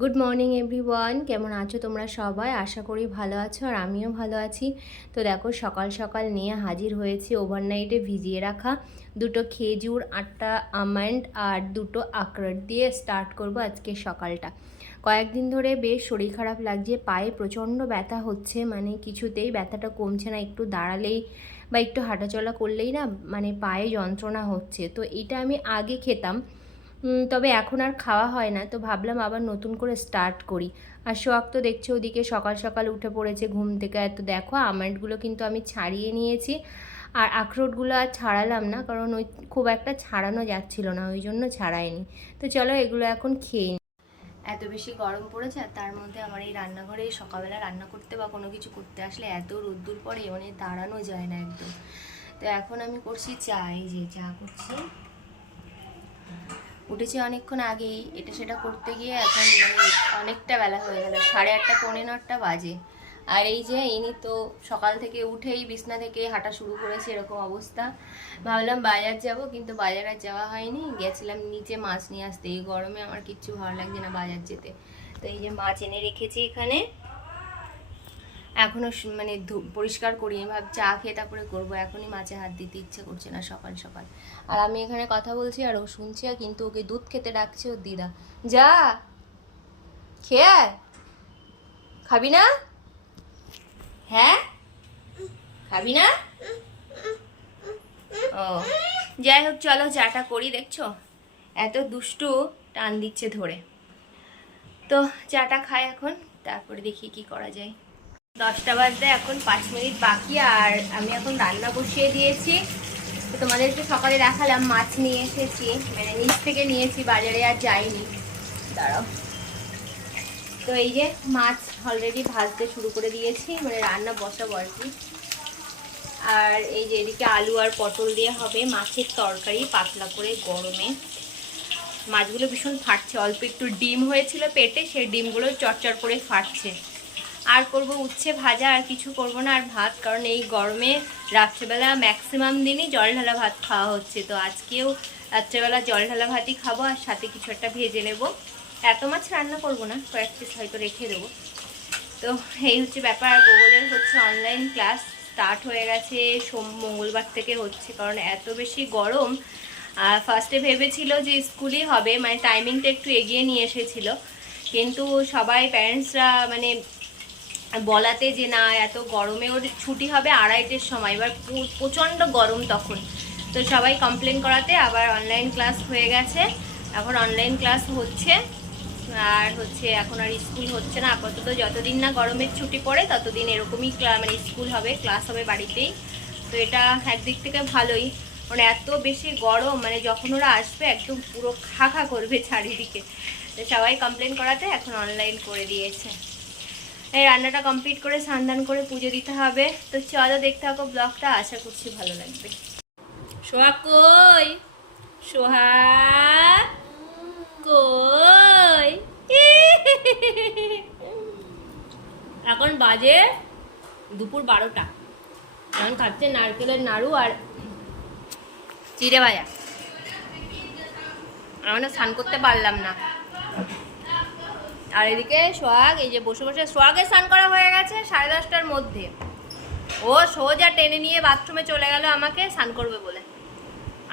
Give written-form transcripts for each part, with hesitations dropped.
Good morning everyone, কেমন আছো তোমরা সবাই? আশা করি ভালো আছো আর আমিও ভালো আছি। তো দেখো সকাল সকাল নিয়ে হাজির হয়েছি ওভারনাইটে ভিজিয়ে রাখা দুটো খেজুর, 8টা আমন্ড আর দুটো আখরোট দিয়ে স্টার্ট করব আজকে সকালটা। কয়েকদিন ধরে বেশ শরীর খারাপ লাগছে, পায়ে প্রচণ্ড ব্যথা হচ্ছে, মানে কিছুতেই ব্যথাটা কমছে না। একটু দাঁড়ালেই বা একটু হাঁটাচলা করলেই না মানে পায়ে যন্ত্রণা হচ্ছে। তো এটা আমি আগে খেতাম, তবে এখন আর খাওয়া হয় না। তো ভাবলাম আবার নতুন করে স্টার্ট করি। আর সোহাগ তো দেখছো ওদিকে সকাল সকাল উঠে পড়েছে ঘুম থেকে। তো দেখো আমন্ডগুলো কিন্তু আমি ছাড়িয়ে নিয়েছি, আর আখরোটগুলো আর ছাড়ালাম না, কারণ ওই খুব একটা ছাড়ানো যাচ্ছিল না, ওই জন্য ছাড়াইনি। তো চলো এগুলো এখন খেয়ে নিই। এত বেশি গরম পড়েছে, আর তার মধ্যে আমার এই রান্নাঘরে সকালবেলা রান্না করতে বা কোনো কিছু করতে আসলে এত রোদ্দুর পড়ে, মানে দাঁড়ানো যায় না একদম। তো এখন আমি করছি চা, এই যে চা করছি। উঠেছি অনেকক্ষণ আগেই, এটা সেটা করতে গিয়ে এখন মানে অনেকটা বেলা হয়ে গেল, 8:30 9:45 বাজে। আর এই যে ইনি তো সকাল থেকে উঠেই বিছনা থেকে হাঁটা শুরু করেছে, এরকম অবস্থা। ভাবলাম বাজার যাব, কিন্তু বাজার আর যাওয়া হয়নি। গেছিলাম নিচে মাছ নিয়ে আসতে, এই গরমে আমার কিচ্ছু ভালো লাগছে না বাজার যেতে। তো এই যে মাছ এনে রেখেছি এখানে, এখনও মানে পরিষ্কার করিনি, ভাব চা খেয়ে তারপরে করবো। এখনই মাছে হাত দিতে ইচ্ছে করছে না সকাল সকাল। আর আমি এখানে কথা বলছি আর ও শুনছে, কিন্তু ওকে দুধ খেতে ডাকছে ওর দিদা। যা খেয়ে আয়। খাবি না? হ্যাঁ খাবি না? ও যাই হোক, চলো চাটা করি। দেখছো এত দুষ্টু, টান দিচ্ছে ধরে। তো চাটা খাই এখন, তারপরে দেখি কি করা যায়। 10টা বাজতে এখন 5 মিনিট বাকি, আর আমি এখন রান্না বসিয়ে দিয়েছি। তো তোমাদেরকে সকালে দেখালাম মাছ নিয়ে এসেছি, মানে নিচ থেকে নিয়েছি, বাজারে আর যাইনি। দাঁড়াও। তো এই যে মাছ অলরেডি ভাজতে শুরু করে দিয়েছি, মানে রান্না বসাবো আর কি। আর এই যে এদিকে আলু আর পটল দিয়ে হবে মাছের তরকারি, পাতলা করে গরমে। মাছগুলো ভীষণ ফাটছে, অল্প একটু ডিম হয়েছিল পেটে, সেই ডিমগুলো চটচট করে ফাটছে। আর করব উচ্ছে ভাজা, আর কিছু করব না। আর ভাত, কারণ এই গরমে রাত্রেবেলা ম্যাক্সিমাম দিনই জল ঢালা ভাত খাওয়া হচ্ছে। তো আজকেও রাত্রেবেলা জল ঢালা ভাতই খাবো, আর সাথে কিছু একটা ভেজে নেব। এত মাছ রান্না করব না, কয়েক পিস হয়তো রেখে দেবো। তো এই হচ্ছে ব্যাপার। গুগলের হচ্ছে অনলাইন ক্লাস স্টার্ট হয়ে গেছে, মঙ্গলবার থেকে হচ্ছে, কারণ এত বেশি গরম। আর ফার্স্টে ভেবেছিল যে স্কুলই হবে, মানে টাইমিংটা একটু এগিয়ে নিয়ে এসেছিল, কিন্তু সবাই প্যারেন্টসরা মানে বলাতে যে না এত গরমে ওর ছুটি হবে 2:30-এর সময়। এবার প্রচণ্ড গরম তখন, তো সবাই কমপ্লেন করাতে আবার অনলাইন ক্লাস হয়ে গেছে। এখন অনলাইন ক্লাস হচ্ছে, আর হচ্ছে এখন আর স্কুল হচ্ছে না আপাতত। যতদিন না গরমের ছুটি পড়ে ততদিন এরকমই মানে স্কুল হবে, ক্লাস হবে বাড়িতেই। তো এটা একদিক থেকে ভালোই, মানে এত বেশি গরম, মানে যখন ওরা আসবে একদম পুরো খা খা করবে চারিদিকে। তো সবাই কমপ্লেন করাতে এখন অনলাইন করে দিয়েছে। এই রান্নাটা কমপ্লিট করে স্নান করে পুজো দিতে হবে। তো চলো দেখতে থাকো ব্লগটা, আশা করছি ভালো লাগবে। সোহাগ কই? সোহাগ কই? এখন বাজে দুপুর 12টা, এখন খাচ্ছে নারকেলের নাড়ু আর চিড়ে ভাজা। আমরা স্নান করতে পারলাম না। আর এদিকে সোহাগ এই যে বসে বসে, সোহাগের স্নান করা হয়ে গেছে 10:30টার মধ্যে। ও সোজা টেনে নিয়ে বাথরুমে চলে গেল আমাকে স্নান করবে বলে।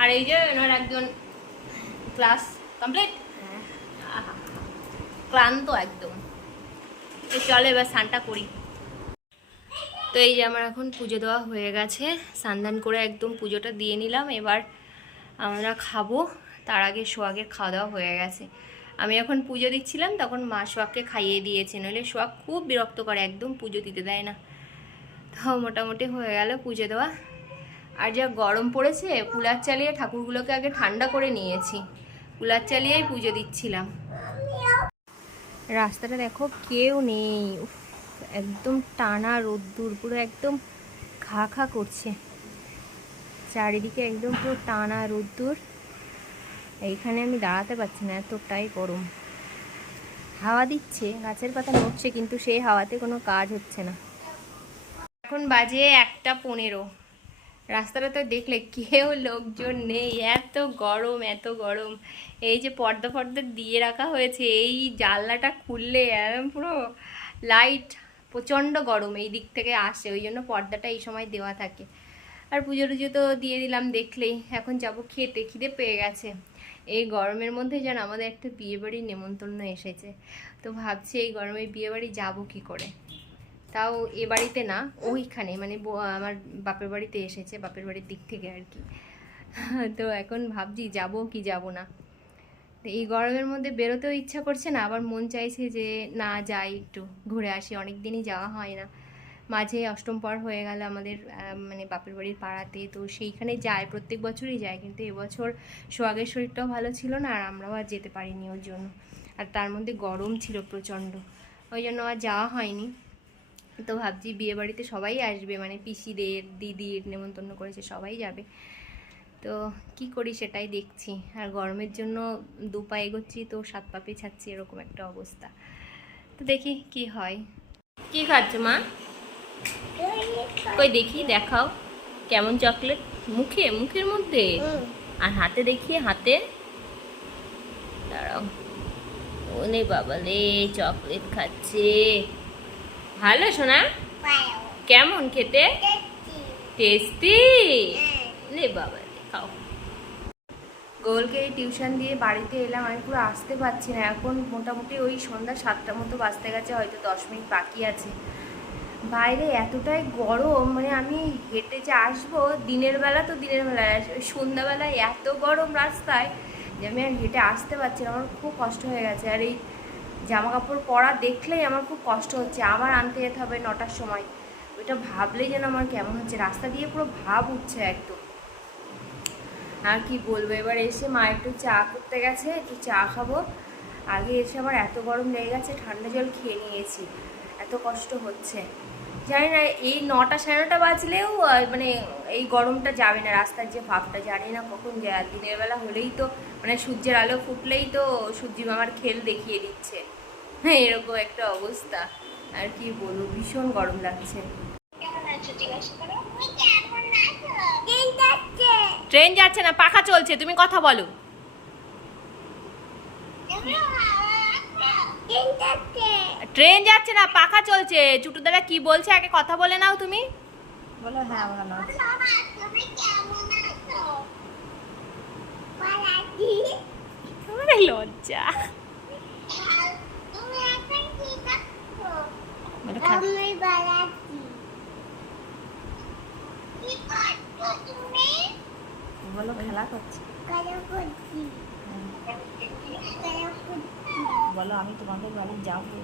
আর এই যে ওনার একজন ক্লাস কমপ্লিট, ক্লান্ত একদম। চলো এবার স্নানটা করি। তো এই যে আমার এখন পুজো দেওয়া হয়ে গেছে, স্নান করে একদম পুজোটা দিয়ে নিলাম। এবার আমরা খাবো, তার আগে সোহাগের খাওয়া দাওয়া হয়ে গেছে। আমি এখন পুজো দিচ্ছিলাম, তখন মা সোহাগকে খাইয়ে দিয়েছে, নইলে সোহাগ খুব বিরক্ত করে, একদম পুজো দিতে দেয় না। তো মোটামুটি হয়ে গেল পুজো দেওয়া। আর যা গরম পড়েছে, কুলার চালিয়ে ঠাকুরগুলোকে আগে ঠান্ডা করে নিয়েছি, কুলার চালিয়েই পুজো দিচ্ছিলাম। রাস্তাটা দেখো কেউ নেই, একদম টানা রোদ্দুর, পুরো একদম খা খা করছে চারিদিকে, একদম পুরো টানা রোদ্দুর। এইখানে আমি দাঁড়াতে পারছি না, এতটাই গরম। হাওয়া দিচ্ছে, গাছের পাতা নড়ছে, কিন্তু সেই হাওয়াতে কোনো কাজ হচ্ছে না। এখন বাজে 1:15। রাস্তাটা তো দেখলে কেউ লোকজন নেই, এত গরম এত গরম। এই যে পর্দা ফর্দা দিয়ে রাখা হয়েছে, এই জানলাটা খুললে একদম পুরো লাইট, প্রচণ্ড গরম এই দিক থেকে আসে, ওই জন্য পর্দাটা এই সময় দেওয়া থাকে। আর পুজো টুজো তো দিয়ে দিলাম দেখলেই। এখন যাব খেতে, খিদে পেয়ে গেছে। এই গরমের মধ্যে যেন আমাদের একটা বিয়েবাড়ির নেমন্তন্ন এসেছে, তো ভাবছি এই গরমে বিয়েবাড়ি যাব কি করে। তাও এ বাড়িতে না, ওইখানে মানে আমার বাপের বাড়িতে এসেছে, বাপের বাড়ির দিক থেকে আর কি। তো এখন ভাবছি যাব কি যাব না। তো এই গরমের মধ্যে বেরোতেও ইচ্ছা করছে না, আবার মন চাইছে যে না যাই, একটু ঘুরে আসি, অনেক দিনই যাওয়া হয় না। মাঝে অষ্টম পর হয়ে গেল আমাদের মানে বাপের বাড়ির পাড়াতে, তো সেইখানে যায়, প্রত্যেক বছরই যায়, কিন্তু এবছর সোহাগের শরীরটাও ভালো ছিল না, আর আমরাও আর যেতে পারিনি ওর জন্য। আর তার মধ্যে গরম ছিল প্রচণ্ড, ওই জন্য আর যাওয়া হয়নি। তো ভাবছি বিয়ে বাড়িতে সবাই আসবে, মানে পিসিদের, দিদির নেমন্তন্ন করেছে, সবাই যাবে। তো কি করি সেটাই দেখছি। আর গরমের জন্য দু পা এগোচ্ছি তো সাত পা পেছাচ্ছি, এরকম একটা অবস্থা। তো দেখি কি হয়। কি খাচ্ছ মা? কই দেখি, দেখাও কেমন চকলেট। মুখে, মুখের মধ্যে? আর হাতে দেখি, হাতে দাঁড়াও। ওনে বাবা রে, চকলেট খাচ্ছে। ভালো শোনা? কেমন খেতে? টেস্টি। লে বাবা রে, খাও। গোলকে টিউশন দিয়ে বাড়িতে এলাম, আমি পুরো আসতে পারছি না। এখন মোটামুটি ওই সন্ধ্যা 7টার মতো বাজতে গেছে, হয়তো 10 মিনিট বাকি আছে। বাইরে এতটাই গরম, মানে আমি হেঁটে যে আসবো দিনের বেলা, তো দিনের বেলায় ওই সন্ধ্যাবেলায় এত গরম রাস্তায় যে আমি আর হেঁটে আসতে পারছি না। আমার খুব কষ্ট হয়ে গেছে। আর এই জামা কাপড় পরা দেখলেই আমার খুব কষ্ট হচ্ছে। আমার আনতে যেতে হবে 9টার সময়, ওইটা ভাবলেই যেন আমার কেমন হচ্ছে। রাস্তা দিয়ে পুরো ভাব উঠছে একদম। আর কি বলবো, এবার এসে মা একটু চা করতে গেছে, একটু চা খাবো। আগে এসে আমার এত গরম লেগে গেছে, ঠান্ডা জল খেয়ে নিয়েছি, এত কষ্ট হচ্ছে। জানি না এই 9টা 9:30 বাজলেও মানে এই গরমটা যাবে না, রাস্তার যে ভাবটা জানি না কখন যায়। আর দিনের বেলা হলেই তো মানে সূর্যের আলো ফুটলেই তো সূর্যি মামার খেল দেখিয়ে দিচ্ছে। হ্যাঁ, এরকম একটা অবস্থা। আর কি বলবো, ভীষণ গরম লাগছে। ট্রেন যাচ্ছে না, পাখা চলছে, তুমি কথা বলো। ট্রেন যাচ্ছে না, পাখা চলছে। চুটু দাদা কি বলছে আগে কথা বলে নাও তুমি। বলো হ্যাঁ ভালো আছি। লজ্জা। বলো খেলা করছি। বলো আমি তোমাদের বাড়ি যাবো।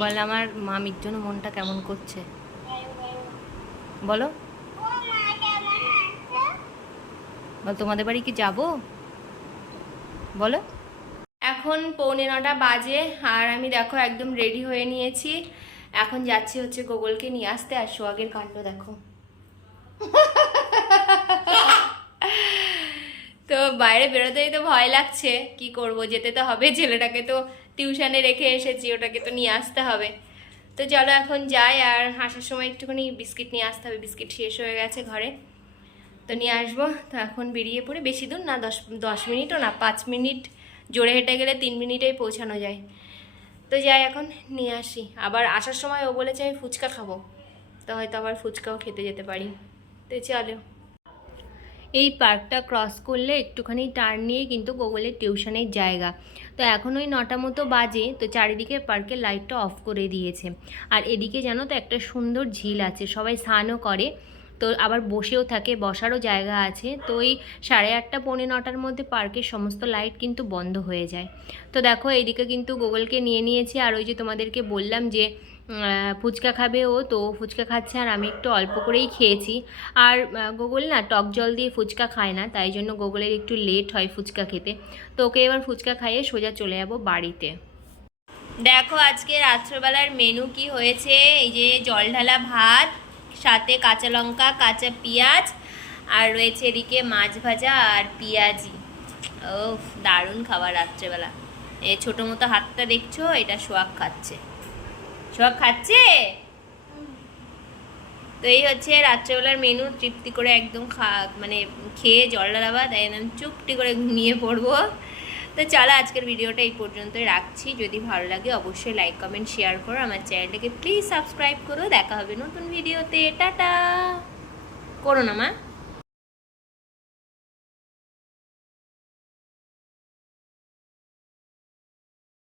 বল আমার মামির জন্য মনটা কেমন করছে, বলো। বল তোমাদের বাড়ি কি যাবো, বলো। এখন 8:45 বাজে, আর আমি দেখো একদম রেডি হয়ে নিয়েছি। এখন যাচ্ছি হচ্ছে গোগলকে নিয়ে আসতে। আর সোহাগের কাণ্ড দেখো। তো বাইরে বেরোতেই তো ভয় লাগছে, কি করব, যেতে তো হবে। ছেলেটাকে তো টিউশনে রেখে এসেছি, ওটাকে তো নিয়ে আসতে হবে। তো চলো এখন যাই। আর আসার সময় একটুখানি বিস্কিট নিয়ে আসতে হবে, বিস্কিট শেষ হয়ে গেছে ঘরে, তো নিয়ে আসবো। তো এখন বেরিয়ে পড়ে, বেশি দূর না, 10 মিনিটও না, 5 মিনিট, জোরে হেঁটে গেলে 3 মিনিটেই পৌঁছানো যায়। তো যাই, এখন নিয়ে আসি। আবার আসার সময় ও বলেছে আমি ফুচকা খাবো, তো হয়তো আবার ফুচকাও খেতে যেতে পারি। তো চলো। এই পার্কটা ক্রস করলে একটুখানি টার্ন নিয়ে কিন্তু গোগলের টিউশনের জায়গা। তো এখন ওই 9টা মতো বাজে, তো চারিদিকে পার্কের লাইটটা অফ করে দিয়েছে। আর এদিকে জানো তো একটা সুন্দর ঝিল আছে, সবাই স্নানও করে, তো আবার বসেও থাকে, বসারও জায়গা আছে। তো ওই 8:30 পৌনে 9টার মধ্যে পার্কের সমস্ত লাইট কিন্তু বন্ধ হয়ে যায়। তো দেখো এইদিকে কিন্তু গোগলকে নিয়ে নিয়েছি। আর ওই যে তোমাদেরকে বললাম যে ফুচকা খাবে ও, তো ফুচকা খাচ্ছে, আর আমি একটু অল্প করেই খেয়েছি। আর গোগল না টক জল দিয়ে ফুচকা খায় না, তাই জন্য গোগলের একটু লেট হয় ফুচকা খেতে। তো ওকে এবার ফুচকা খাইয়ে সোজা চলে যাবো বাড়িতে। দেখো আজকে রাত্রবেলার মেনু কি হয়েছে। এই যে জল ঢালা ভাত, সাথে কাঁচা লঙ্কা, কাঁচা পেঁয়াজ, আর রয়েছে এদিকে মাছ ভাজা আর পেঁয়াজি। ও দারুণ খাবার রাত্রেবেলা। এই ছোট মতো হাতটা দেখছো, এটা সোহাগ খাচ্ছে। সোহাগ খাচ্ছে। তো এই হচ্ছে রাত্রেবেলার মেনু, তৃপ্তি করে একদম মানে খেয়ে জল ঢালাবা, তাই একদম চুপটি করে ঘুমিয়ে পড়বো। তো চলো আজকের ভিডিওটা এই পর্যন্তই রাখছি। যদি ভালো লাগে অবশ্যই লাইক কমেন্ট শেয়ার করো, আমার চ্যানেলটাকে প্লিজ সাবস্ক্রাইব করো। দেখা হবে নতুন ভিডিওতে। টাটা। করো না মা।